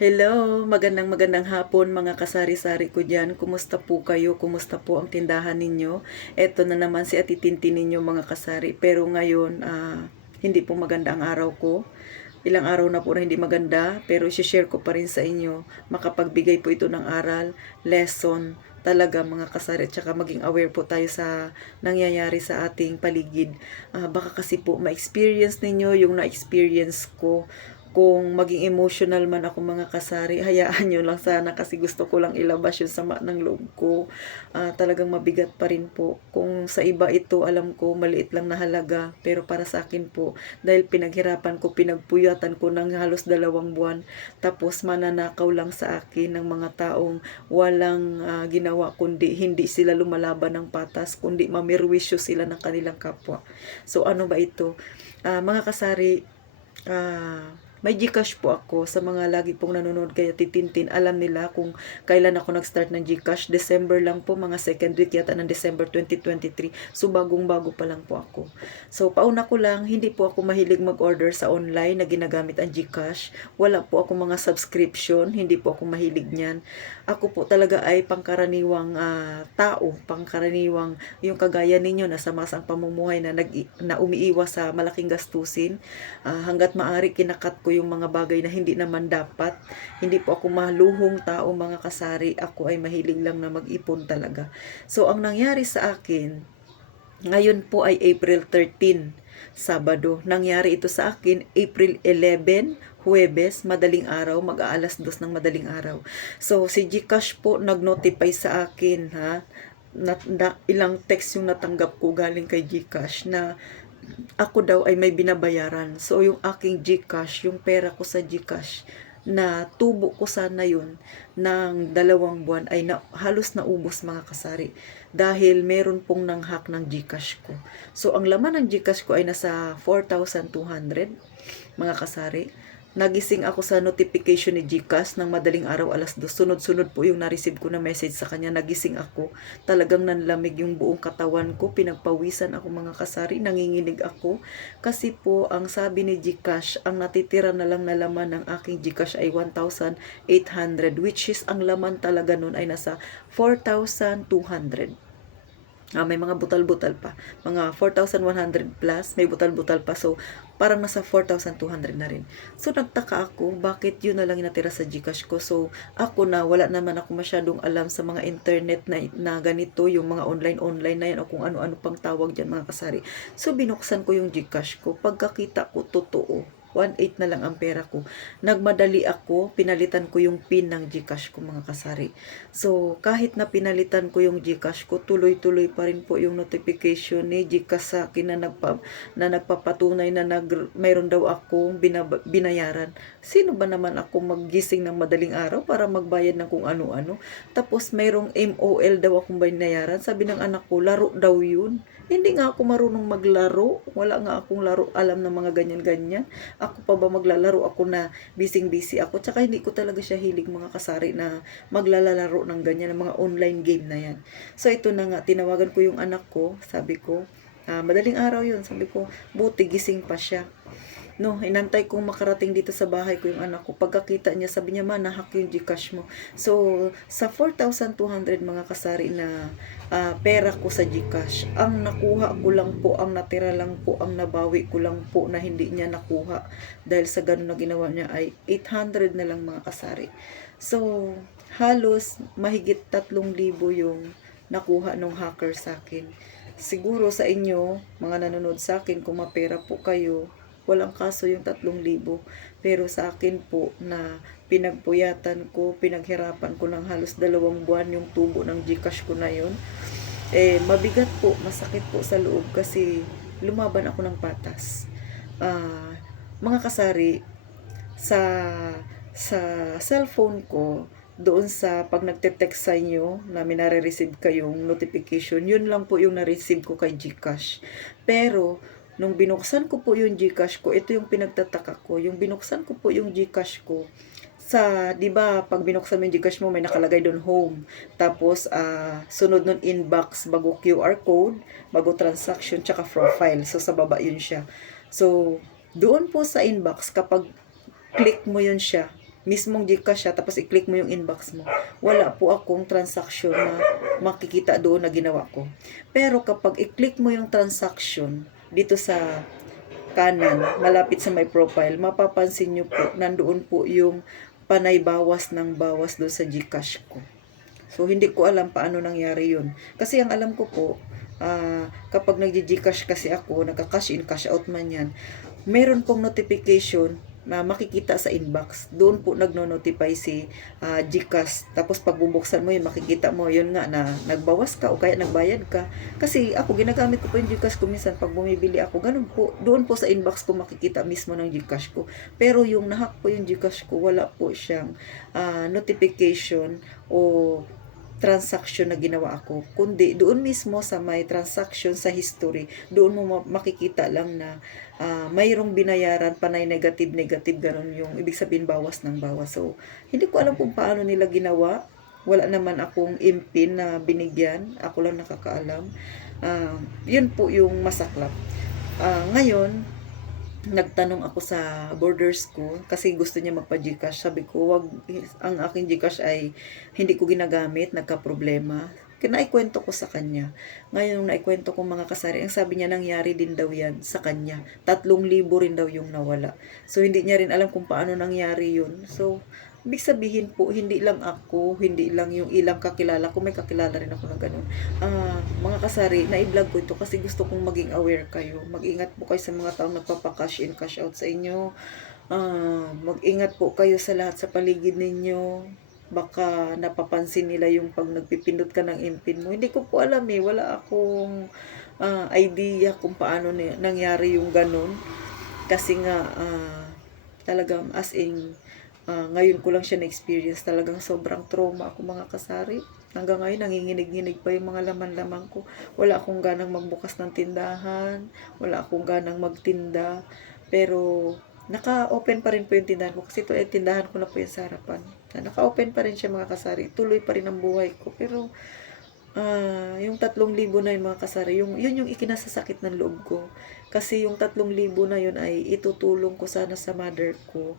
Hello, magandang hapon mga kasari-sari ko dyan. Kumusta po kayo? Kumusta po ang tindahan ninyo? Eto na naman si Ati Tintin ninyo mga kasari. Pero ngayon, hindi po maganda ang araw ko. Ilang araw na po na hindi maganda, pero i-share ko pa rin sa inyo. Makapagbigay po ito ng aral, lesson, talaga mga kasari, at saka maging aware po tayo sa nangyayari sa ating paligid. Baka kasi po ma-experience ninyo yung na-experience ko. Kung maging emotional man ako mga kasari, hayaan nyo lang sana kasi gusto ko lang ilabas yung sama ng loob ko. Talagang mabigat pa rin po. Kung sa iba ito, alam ko maliit lang na halaga, pero para sa akin po, dahil pinaghirapan ko, pinagpuyatan ko ng halos 2 buwan, tapos mananakaw lang sa akin ng mga taong walang ginawa, kundi hindi sila lumalaban ng patas, kundi mamirwisyo sila ng kanilang kapwa. So ano ba ito? Mga kasari, may Gcash po ako. Sa mga lagi pong nanonood kay Titintin, alam nila kung kailan ako nag-start ng Gcash. December lang po, mga second week yata ng December 2023. So bagong-bago pa lang po ako. So pauna ko lang, hindi po ako mahilig mag-order sa online na ginagamit ang Gcash. Wala po ako mga subscription, hindi po ako mahilig niyan. Ako po talaga ay pangkaraniwang tao, pangkaraniwang yung kagaya ninyo na sa masang pamumuhay na umiiwas sa malaking gastusin. Hanggat maaari kinakat ko yung mga bagay na hindi naman dapat. Hindi po ako maluhong tao mga kasari. Ako ay mahilig lang na mag-ipon talaga. So ang nangyari sa akin, ngayon po ay April 13, Sabado. Nangyari ito sa akin April 11, Huwebes, madaling araw, mag-aalas 2 ng madaling araw. So si GCash po nag-notify sa akin ilang text yung natanggap ko galing kay GCash na ako daw ay may binabayaran. So, yung aking GCash, yung pera ko sa GCash, na tubo ko sana yun ng 2 buwan ay halos naubos mga kasari. Dahil meron pong nanghack ng GCash ko. So, ang laman ng GCash ko ay nasa 4,200 mga kasari. Nagising ako sa notification ni GCash ng madaling araw alas 2. Sunod-sunod po yung na-receive ko na message sa kanya. Nagising ako. Talagang nanlamig yung buong katawan ko. Pinagpawisan ako mga kasari. Nanginginig ako. Kasi po, ang sabi ni GCash, ang natitira na lang na laman ng aking GCash ay 1,800. Which is, ang laman talaga nun ay nasa 4,200. May mga butal-butal pa. Mga 4,100 plus, may butal-butal pa. So, parang nasa 4,200 na rin. So, nagtaka ako, bakit yun na lang natira sa Gcash ko? So, ako na, wala naman ako masyadong alam sa mga internet na ganito, yung mga online-online na yan, o kung ano-ano pang tawag dyan, mga kasari. So, binuksan ko yung Gcash ko. Pagkakita ko, totoo. 1,800 na lang ang pera ko. Nagmadali ako, pinalitan ko yung PIN ng Gcash ko mga kasari. So, kahit na pinalitan ko yung Gcash ko, tuloy-tuloy pa rin po yung notification ni Gcash sa akin na nagpapatunay na mayroon daw akong binayaran. Sino ba naman ako maggising ng madaling araw para magbayad ng kung ano-ano? Tapos mayroong MOL daw akong binayaran. Sabi ng anak ko, laro daw yun. Hindi nga ako marunong maglaro. Wala nga akong laro alam ng mga ganyan-ganyan. Ako pa ba maglalaro? Ako na busy ako. Tsaka hindi ko talaga siya hilig mga kasari na maglalaro ng ganyan, ng mga online game na yan. So ito na nga, tinawagan ko yung anak ko. Sabi ko, madaling araw yun. Sabi ko, buti gising pa siya. No, inantay kong makarating dito sa bahay ko yung anak ko. Pagkakita niya, sabi niya, nahack yung Gcash mo. So, sa 4,200 mga kasari na pera ko sa Gcash, ang nakuha ko lang po, ang natira lang po, ang nabawi ko lang po na hindi niya nakuha. Dahil sa ganun na ginawa niya ay 800 na lang mga kasari. So, halos mahigit 3,000 yung nakuha ng hacker sa akin. Siguro sa inyo, mga nanonood sa akin, kung mapera po kayo, walang kaso yung 3,000. Pero sa akin po na pinagpuyatan ko, pinaghirapan ko ng halos 2 buwan yung tubo ng Gcash ko na yun. Mabigat po, masakit po sa loob kasi lumaban ako ng patas. Mga kasari, sa cellphone ko, doon sa pag nagte-text sa inyo na minare-receive kayong notification, yun lang po yung na-receive ko kay Gcash. Pero nung binuksan ko po yung Gcash ko, ito yung pinagtataka ko. Yung binuksan ko po yung Gcash ko, di ba, pag binuksan mo yung Gcash mo, may nakalagay doon home. Tapos, sunod nun inbox, bago QR code, bago transaction, tsaka profile. So, sa baba yun siya. So, doon po sa inbox, kapag click mo yun siya, mismong Gcash siya, tapos i-click mo yung inbox mo. Wala po akong transaction na makikita doon na ginawa ko. Pero kapag i-click mo yung transaction dito sa kanan, malapit sa my profile, mapapansin nyo po, nandoon po yung panay bawas ng bawas doon sa Gcash ko. So, hindi ko alam paano nangyari yun. Kasi ang alam ko po, kapag nag-Gcash kasi ako, nagka-cash in, cash out man yan, meron pong notification na makikita sa inbox. Doon po nagno-notify si Gcash. Tapos pagbubuksan mo yun, makikita mo yun nga na nagbawas ka o kaya nagbayad ka. Kasi ako, ginagamit ko po yung Gcash ko minsan pag bumibili ako. Ganun po, doon po sa inbox ko makikita mismo ng Gcash ko. Pero yung nahack po yung Gcash ko, wala po siyang notification o transaction na ginawa ako, kundi doon mismo sa may transaction sa history, doon mo makikita lang na mayroong binayaran, panay negative, ganun yung ibig sabihin bawas ng bawas. So, hindi ko alam kung paano nila ginawa. Wala naman akong impin na binigyan. Ako lang nakakaalam. Yun po yung masaklap. Ngayon, nagtanong ako sa borders ko kasi gusto niya magpa-Gcash. Sabi ko, wag, ang aking Gcash ay hindi ko ginagamit, nagka-problema. Naikwento ko sa kanya. Ngayon, naikwento ko mga kasari, ang sabi niya nangyari din daw yan sa kanya. 3,000 rin daw yung nawala. So, hindi niya rin alam kung paano nangyari yun. So, ibig sabihin po, hindi lang ako, hindi lang yung ilang kakilala ko, may kakilala rin ako na ganun. Mga kasari, na-vlog ko ito kasi gusto kong maging aware kayo. Mag-ingat po kayo sa mga taong nagpapa-cash in, cash out sa inyo. Mag-ingat po kayo sa lahat sa paligid ninyo. Baka napapansin nila yung pag nagpipindot ka ng impin mo. Hindi ko po alam eh, wala akong idea kung paano nangyari yung ganun. Kasi nga, talagang as in, ngayon ko lang siya na-experience. Talagang sobrang trauma ako mga kasari. Hanggang ngayon, nanginginig-nginig pa yung mga laman-laman ko. Wala akong ganang magbukas ng tindahan. Wala akong ganang magtinda. Pero, naka-open pa rin po yung tindahan ko. Kasi ito ay tindahan ko na po yung sa harapan. Naka-open pa rin siya mga kasari. Tuloy pa rin ang buhay ko. Pero, yung 3,000 na yun mga kasari, yun yung ikinasasakit ng loob ko. Kasi yung 3,000 na yun ay itutulong ko sana sa mother ko.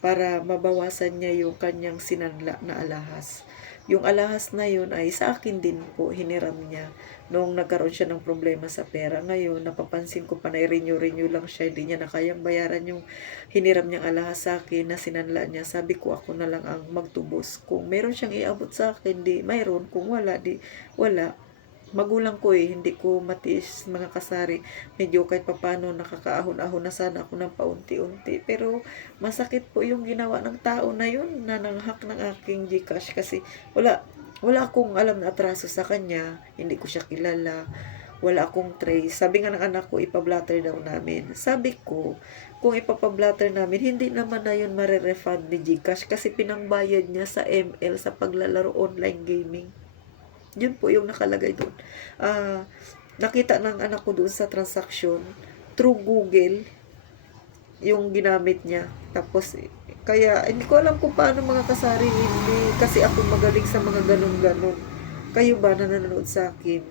Para mabawasan niya yung kanyang sinanla na alahas. Yung alahas na yun ay sa akin din po, hiniram niya nung nagkaroon siya ng problema sa pera. Ngayon, napapansin ko pa na renew lang siya, hindi niya na kayang bayaran yung hiniram niyang alahas sa akin na sinanla niya. Sabi ko, ako na lang ang magtubos. Kung meron siyang iabot sa akin, di mayroon. Kung wala, di wala. Magulang ko hindi ko matiis mga kasari. Medyo kahit papano nakakaahon-ahon na sana ako ng paunti-unti. Pero masakit po yung ginawa ng tao na yun na nanghack ng aking Gcash kasi wala akong alam na atraso sa kanya. Hindi ko siya kilala. Wala akong trace. Sabi nga ng anak ko, ipablatter daw namin. Sabi ko, kung ipapablatter namin, hindi naman na yun marerefund ni Gcash kasi pinangbayad niya sa ML sa paglalaro online gaming. Yun po yung nakalagay doon. Nakita ng anak ko doon sa transaction through Google yung ginamit niya. Tapos, kaya hindi ko alam kung paano mga kasari, hindi kasi ako magaling sa mga ganun-ganun. Kayo ba na nanonood sa akin?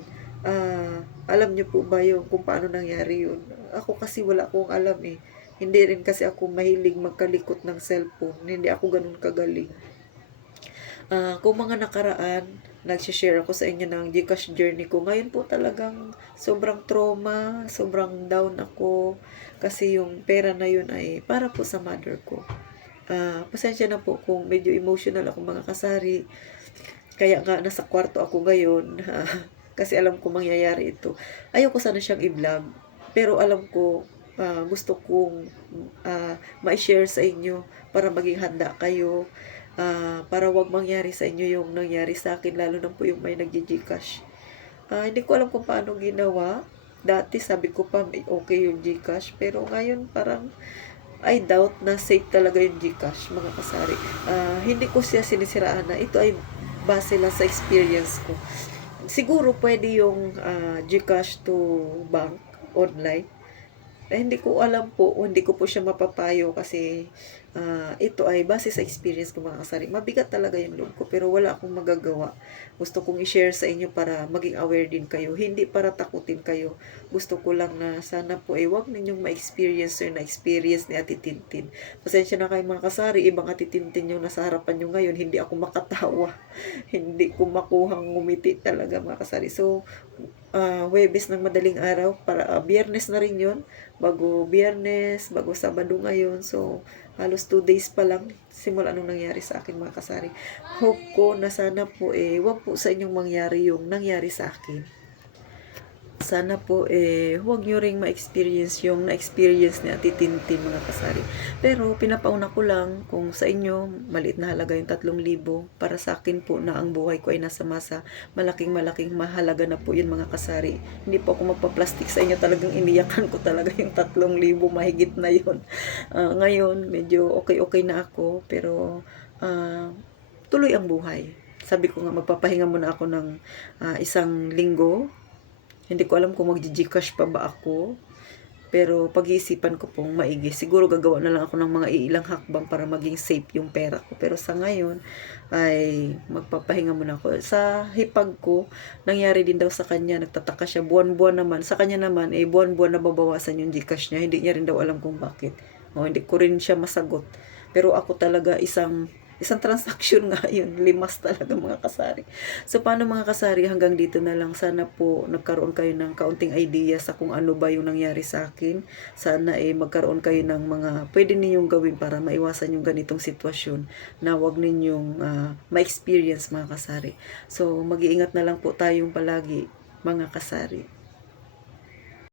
Alam niyo po ba yung kung paano nangyari yun? Ako kasi wala akong alam eh. Hindi rin kasi ako mahilig magkalikot ng cellphone. Hindi ako ganun kagaling. Kung mga nakaraan, nagsishare ako sa inyo ng Gcash journey ko. Ngayon po talagang sobrang trauma, sobrang down ako. Kasi yung pera na yun ay para po sa mother ko. Pasensya na po kung medyo emotional ako mga kasari. Kaya nga nasa kwarto ako ngayon. Kasi alam ko mangyayari ito. Ayoko sana siyang i-vlog. Pero alam ko, gusto kong ma-share sa inyo para maging handa kayo. Para wag mangyari sa inyo yung nangyari sa akin, lalo na po yung may nag-Gcash. Hindi ko alam kung paano ginawa. Dati sabi ko pa may okay yung Gcash, pero ngayon parang I doubt na safe talaga yung Gcash mga kasari. Hindi ko siya sinisiraan na ito ay base lang sa experience ko. Siguro pwede yung Gcash to bank online. Hindi ko alam po, hindi ko po siya mapapayo kasi ito ay base sa experience ko mga kasari. Mabigat talaga yung loob ko pero wala akong magagawa. Gusto kong i-share sa inyo para maging aware din kayo. Hindi para takutin kayo. Gusto ko lang na sana po ay wag ninyong ma-experience or na-experience ni Ate Tintin. Pasensya na kayo mga kasari. Ibang Ate Tintin yung nasa harapan nyo ngayon. Hindi ako makatawa. Hindi ko makuhang ngumiti talaga mga kasari. So, Huwebes ng madaling araw para Biyernes na rin yon, bago Biyernes, bago Sabado ngayon. So halos 2 days pa lang simula nung nangyari sa akin mga kasari. Hope ko na sana po wag po sa inyong mangyari yung nangyari sa akin. Sana po huwag nyo ring ma-experience yung na-experience ni Ate Tintin mga kasari. Pero pinapauna ko lang kung sa inyo maliit na halaga yung 3,000, para sa akin po na ang buhay ko ay nasa masa, malaking mahalaga na po yun mga kasari. Hindi po ako magpa-plastic sa inyo, talagang iniyakan ko talaga yung 3,000, mahigit na yun. Ngayon medyo okay na ako pero tuloy ang buhay. Sabi ko nga magpapahinga muna ako ng 1 linggo. Hindi ko alam kung mag-Gcash pa ba ako. Pero pag-iisipan ko pong maigi. Siguro gagawa na lang ako ng mga ilang hakbang para maging safe yung pera ko. Pero sa ngayon ay magpapahinga muna ako. Sa hipag ko, nangyari din daw sa kanya. Nagtataka siya. Buwan-buwan naman. Sa kanya naman, buwan-buwan nababawasan yung Gcash niya. Hindi niya rin daw alam kung bakit. Hindi ko rin siya masagot. Pero ako talaga isang transaction nga yun, limas talaga mga kasari. So paano mga kasari, hanggang dito na lang. Sana po nagkaroon kayo ng kaunting idea sa kung ano ba yung nangyari sa akin. Sana magkaroon kayo ng mga pwede ninyong gawin para maiwasan yung ganitong sitwasyon na wag ninyong ma-experience mga kasari. So mag-iingat na lang po tayong palagi mga kasari.